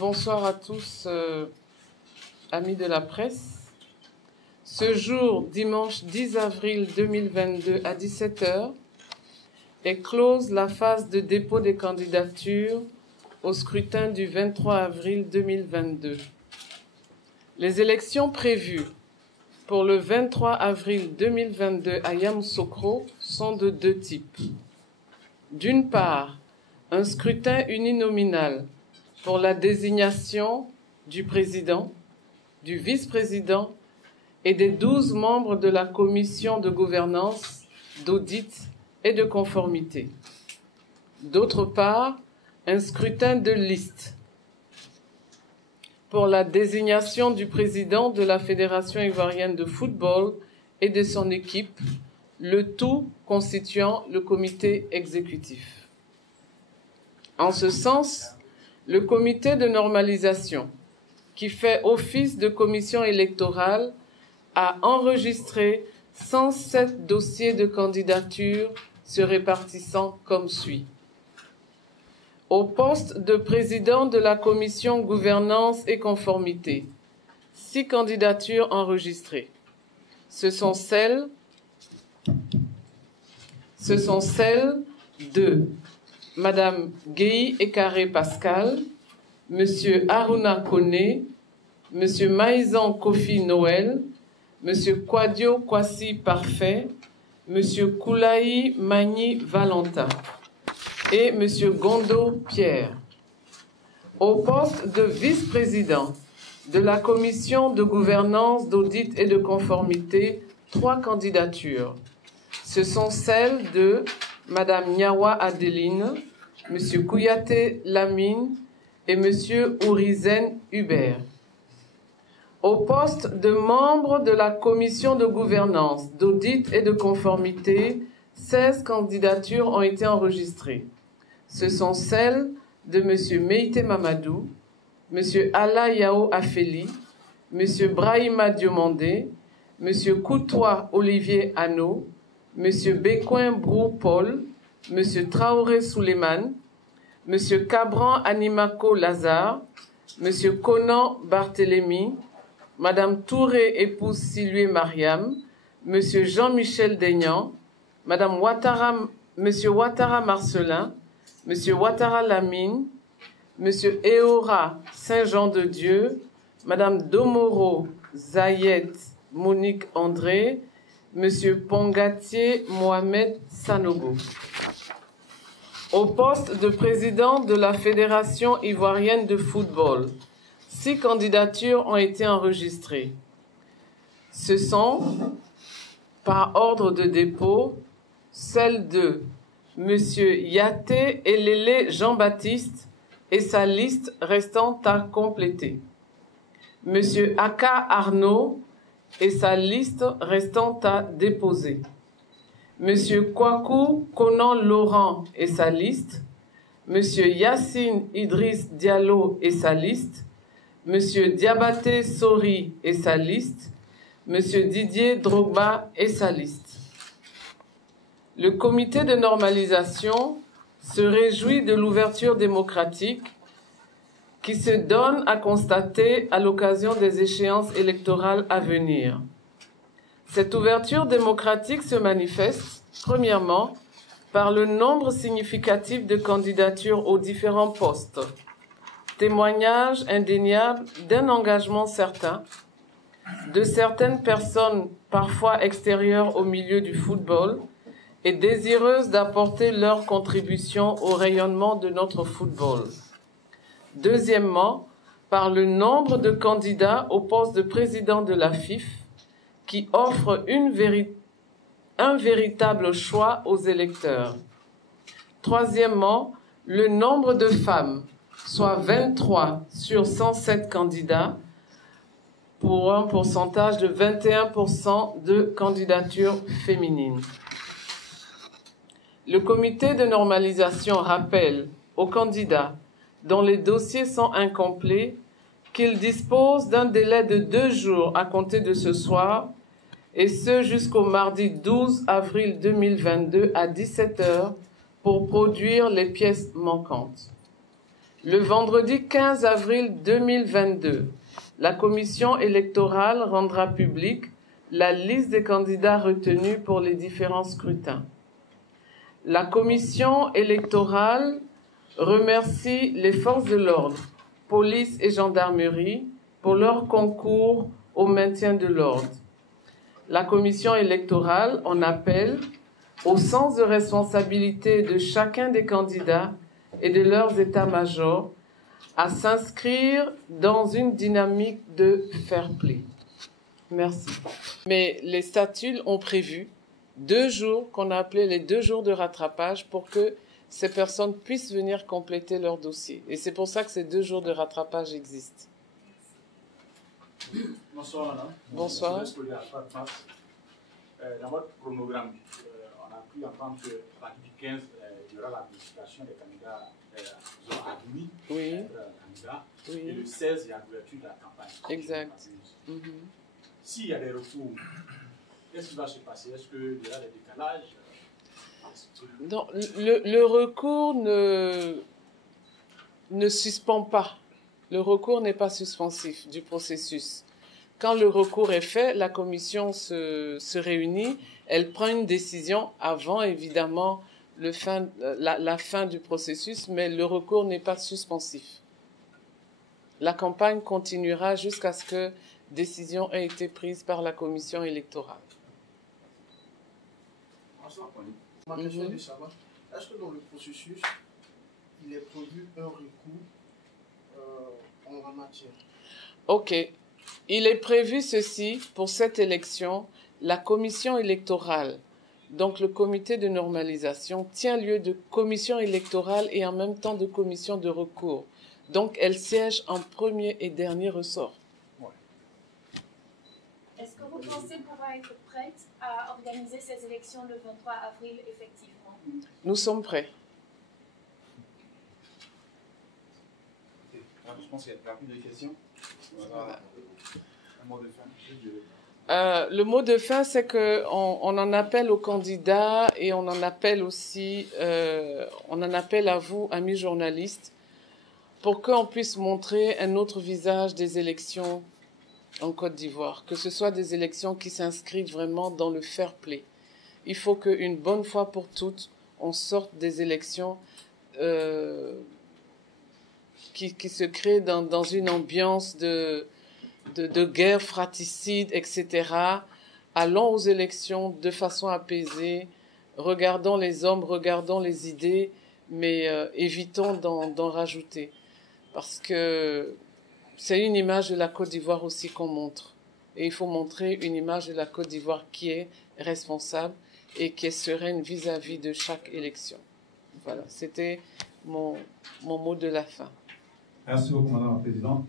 Bonsoir à tous, amis de la presse. Ce jour, dimanche 10 avril 2022 à 17 h, est close la phase de dépôt des candidatures au scrutin du 23 avril 2022. Les élections prévues pour le 23 avril 2022 à Yamoussoukro sont de deux types. D'une part, un scrutin uninominal pour la désignation du président, du vice-président et des 12 membres de la commission de gouvernance, d'audit et de conformité. D'autre part, un scrutin de liste pour la désignation du président de la Fédération ivoirienne de football et de son équipe, le tout constituant le comité exécutif. En ce sens, le comité de normalisation, qui fait office de commission électorale, a enregistré 107 dossiers de candidature se répartissant comme suit. Au poste de président de la commission gouvernance et conformité, 6 candidatures enregistrées. Ce sont celles de Madame Guéhi Ekaré Pascal, Monsieur Aruna Kone, Monsieur Maïzan Kofi Noël, Monsieur Kwadio Kwasi Parfait, Monsieur Koulaï Magni Valentin et Monsieur Gondo Pierre. Au poste de vice-président de la commission de gouvernance, d'audit et de conformité, 3 candidatures. Ce sont celles de Madame Nyawa Adeline, Monsieur Kouyaté Lamine et Monsieur Ourizen Hubert. Au poste de membre de la commission de gouvernance, d'audit et de conformité, 16 candidatures ont été enregistrées. Ce sont celles de Monsieur Meïté Mamadou, Monsieur Ala Yao Afeli, Monsieur Brahima Diomandé, Monsieur Koutoua Olivier Anno, Monsieur Bekoin Brou Paul, Monsieur Traoré Souleymane, Monsieur Cabran Animako Lazare, Monsieur Conan Barthélémy, Madame Touré épouse Silué Mariam, Monsieur Jean-Michel Daignan, Madame Ouattara, Monsieur Ouattara Marcelin, Monsieur Ouattara Lamine, Monsieur Eora Saint-Jean-de-Dieu, Madame Domoro Zayed Monique André, Monsieur Pongatier Mohamed Sanogo. Au poste de président de la Fédération ivoirienne de football, 6 candidatures ont été enregistrées. Ce sont, par ordre de dépôt, celles de Monsieur Yaté Elélé Jean-Baptiste et sa liste restant à compléter. Monsieur Aka Arnaud et sa liste restant à déposer. Monsieur Kwaku Conan Laurent et sa liste. Monsieur Yassine Idriss Diallo et sa liste. Monsieur Diabaté Sori et sa liste. Monsieur Didier Drogba et sa liste. Le comité de normalisation se réjouit de l'ouverture démocratique qui se donne à constater à l'occasion des échéances électorales à venir. Cette ouverture démocratique se manifeste, premièrement, par le nombre significatif de candidatures aux différents postes, témoignage indéniable d'un engagement certain de certaines personnes parfois extérieures au milieu du football et désireuses d'apporter leur contribution au rayonnement de notre football. Deuxièmement, par le nombre de candidats au poste de président de la FIF qui offre un véritable choix aux électeurs. Troisièmement, le nombre de femmes, soit 23 sur 107 candidats, pour un pourcentage de 21% de candidatures féminines. Le comité de normalisation rappelle aux candidats dont les dossiers sont incomplets qu'ils disposent d'un délai de 2 jours à compter de ce soir, et ce jusqu'au mardi 12 avril 2022 à 17 h pour produire les pièces manquantes. Le vendredi 15 avril 2022, la commission électorale rendra publique la liste des candidats retenus pour les différents scrutins. La commission électorale remercie les forces de l'ordre, police et gendarmerie, pour leur concours au maintien de l'ordre. La commission électorale en appelle au sens de responsabilité de chacun des candidats et de leurs états-majors à s'inscrire dans une dynamique de fair play. Merci. Mais les statuts ont prévu 2 jours, qu'on a appelé les 2 jours de rattrapage, pour que ces personnes puissent venir compléter leur dossier. Et c'est pour ça que ces 2 jours de rattrapage existent. Bonsoir, madame. Bonsoir. Dans votre chronogramme, on a pu entendre qu'à partir du 15, il y aura la publication des candidats admis. Oui. Oui. Et le 16, il y a l'ouverture de la campagne. Exact. S'il y a des recours, qu'est-ce qui va se passer? Est-ce qu'il y aura des décalages? Non, le recours ne suspend pas. Le recours n'est pas suspensif du processus. Quand le recours est fait, la commission se réunit, elle prend une décision avant, évidemment, la fin du processus, mais le recours n'est pas suspensif. La campagne continuera jusqu'à ce que décision ait été prise par la commission électorale. Ma question est de savoir, est-ce que dans le processus, il est prévu un recours en la matière? Ok. Il est prévu ceci pour cette élection. La commission électorale, donc le comité de normalisation, tient lieu de commission électorale et en même temps de commission de recours. Donc elle siège en premier et dernier ressort. Est-ce que vous pensez pouvoir être prête à organiser ces élections le 23 avril, effectivement? Nous sommes prêts. Je pense qu'il y a plus de questions. Voilà. Un mot de fin. Le mot de fin, c'est qu'on en appelle aux candidats et on en appelle aussi, on en appelle à vous, amis journalistes, pour qu'on puisse montrer un autre visage des élections en Côte d'Ivoire, que ce soit des élections qui s'inscrivent vraiment dans le fair play. Il faut qu'une bonne fois pour toutes, on sorte des élections qui se créent dans une ambiance de guerre fratricide, etc. Allons aux élections de façon apaisée, regardons les hommes, regardons les idées, mais évitons d'en rajouter. Parce que c'est une image de la Côte d'Ivoire aussi qu'on montre. Et il faut montrer une image de la Côte d'Ivoire qui est responsable et qui est sereine vis-à-vis de chaque élection. Voilà, c'était mon mot de la fin. Merci beaucoup, Madame la Présidente.